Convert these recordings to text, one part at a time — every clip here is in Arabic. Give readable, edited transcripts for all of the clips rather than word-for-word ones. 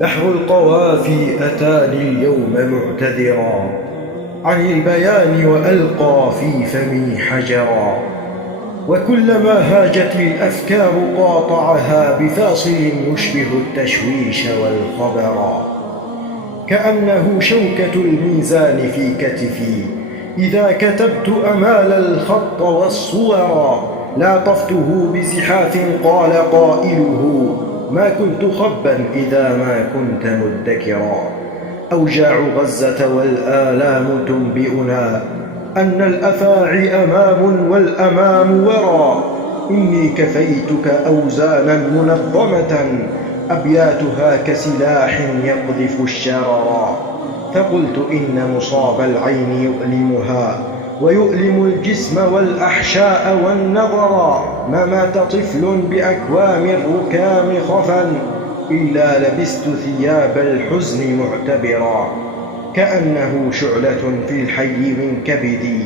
بحر القوافي أتاني اليوم معتذرا عن البيان وألقى في فمي حجرا، وكلما هاجت الأفكار قاطعها بفاصل يشبه التشويش والخبرا، كأنه شوكة الميزان في كتفي إذا كتبت أمال الخط والصورا، لاطفته بزحاف قال قائله ما كنت خبا إذا ما كنت مدكرا. أوجاع غزة والآلام تنبئنا أن الأفاعي أمام والأمام ورا، إني كفيتك أوزانا منظمة أبياتها كسلاح يقذف الشررا، فقلت إن مصاب العين يؤلمها ويؤلم الجسم والأحشاء والنظرا، ما مات طفل بأكوام الركام خفا إلا لبست ثياب الحزن معتبرا، كأنه شعلة في الحي من كبدي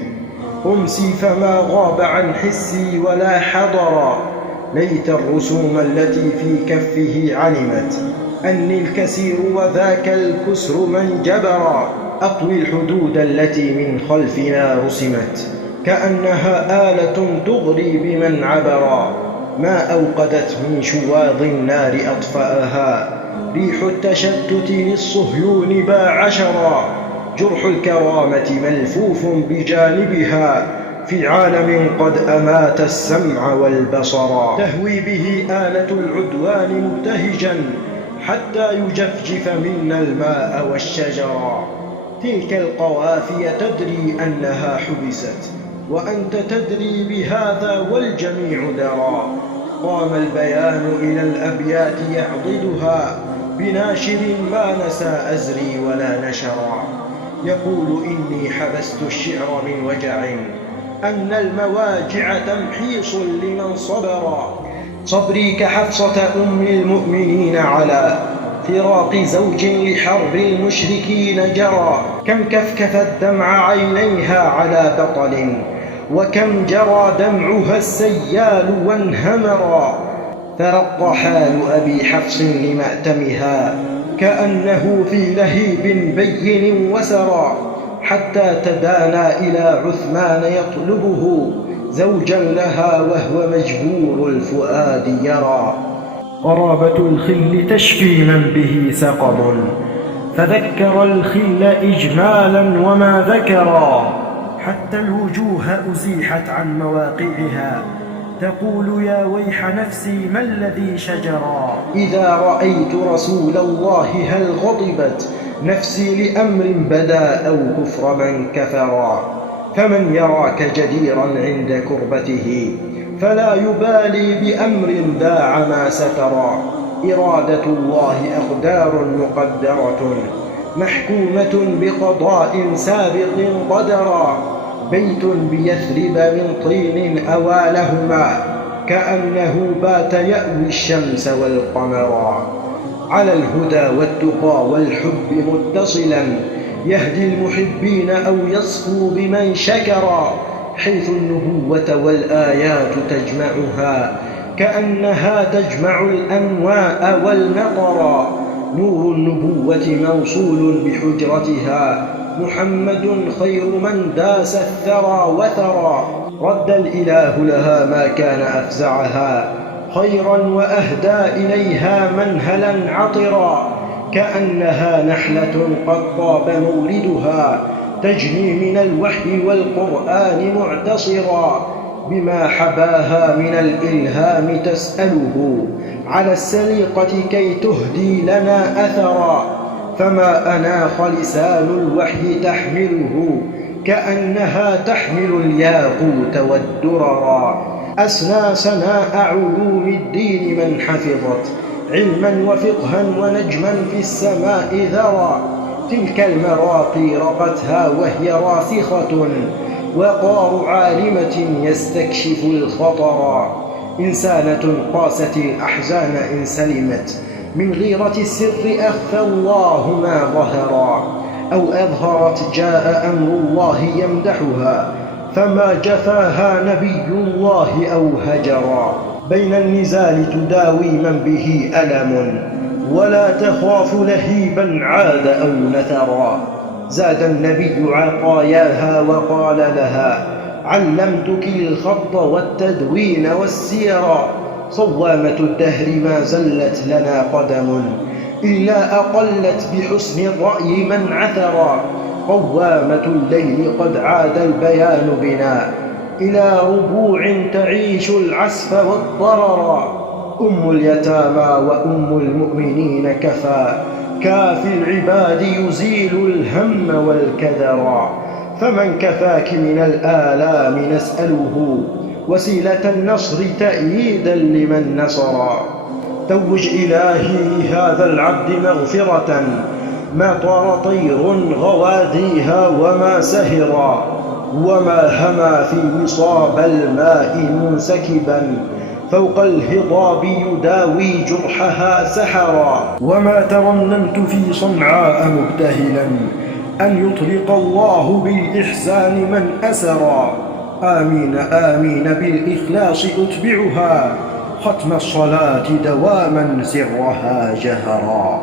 أمسي فما غاب عن حسي ولا حضرا، ليت الرسوم التي في كفه علمت أني الكسير وذاك الكسر من جبرا، أطوي الحدود التي من خلفنا رسمت كأنها آلة تغري بمن عبرا، ما أوقدت من شواظ النار أطفأها ريح التشتت للصهيون باعشرا، جرح الكرامة ملفوف بجانبها في عالم قد أمات السمع والبصر، تهوي به آلة العدوان مبتهجا حتى يجفجف منا الماء والشجر، تلك القوافي تدري أنها حبست وأنت تدري بهذا والجميع درى، قام البيان إلى الأبيات يعضدها بناشر ما نسى أزري ولا نشرا، يقول إني حبست الشعر من وجع أن المواجع تمحيص لمن صبرا، صبري كحفصة أم المؤمنين على فراق زوج لحرب المشركين جرى، كم كفكفت دمع عينيها على بطل وكم جرى دمعها السيال وانهمرا، فرق حال أبي حفص لمأتمها كأنه في لهيب بين وسرى، حتى تدانى إلى عثمان يطلبه زوجا لها وهو مجبور الفؤاد يرى، قرابة الخل تشفي من به سقم فذكر الخل إجمالا وما ذكرا، حتى الوجوه أزيحت عن مواقعها تقول يا ويح نفسي ما الذي شجرا، إذا رأيت رسول الله هل غضبت نفسي لأمر بدا أو كفر من كفرا، فمن يراك جديرا عند كربته فلا يبالي بأمر ذاع ما سترى، إرادة الله أقدار مقدرة محكومة بقضاء سابق قدرا، بيت بيثرب من طين أوالهما كأنه بات يأوي الشمس والقمرا، على الهدى والتقى والحب متصلا يهدي المحبين أو يصفو بمن شكرا، حيث النبوة والآيات تجمعها كأنها تجمع الأنواء والمطرا، نور النبوة موصول بحجرتها محمد خير من داس الثرى وثرى، رد الإله لها ما كان أفزعها خيرا وأهدى إليها منهلا عطرا، كأنها نحلة قد طاب مولدها تجني من الوحي والقرآن معتصرا، بما حباها من الإلهام تسأله على السليقة كي تهدي لنا أثرا، فما أناخ لسان الوحي تحمله كأنها تحمل الياقوت والدررا، أسنى سناء علوم الدين من حفظت علما وفقها ونجما في السماء ذرى، تلك المراقي رقتها وهي راسخة وقار عالمة يستكشف الخطرا، إنسانة قاست الأحزان إن سلمت من غيرة السر أخفى الله ما ظهرا، أو أظهرت جاء أمر الله يمدحها فما جفاها نبي الله أو هجرا، بين النزال تداوي من به ألم ولا تخاف لهيبا عاد أو نثرا. زاد النبي عطاياها وقال لها: علمتك الخط والتدوين والسيرا. صوامة الدهر ما زلت لنا قدم إلا أقلت بحسن الرأي من عثرا. قوامة الليل قد عاد البيان بنا إلى ربوع تعيش العسف والضررا. أم اليتامى وأم المؤمنين كافي العباد يزيل الهم والكدرا. فمن كفاك من الآلام نسأله وسيلة النصر تأييدا لمن نصرا. توج إلهي هذا العبد مغفرة ما طار طير غواديها وما سهرا، وما هما في وصاب الماء منسكبا فوق الهضاب يداوي جرحها سحرا. وما ترنمت في صنعاء مبتهلا أن يطلق الله بالإحسان من أسرا. آمين آمين بالإخلاص أتبعها ختم الصلاة دواما سرها جهرا.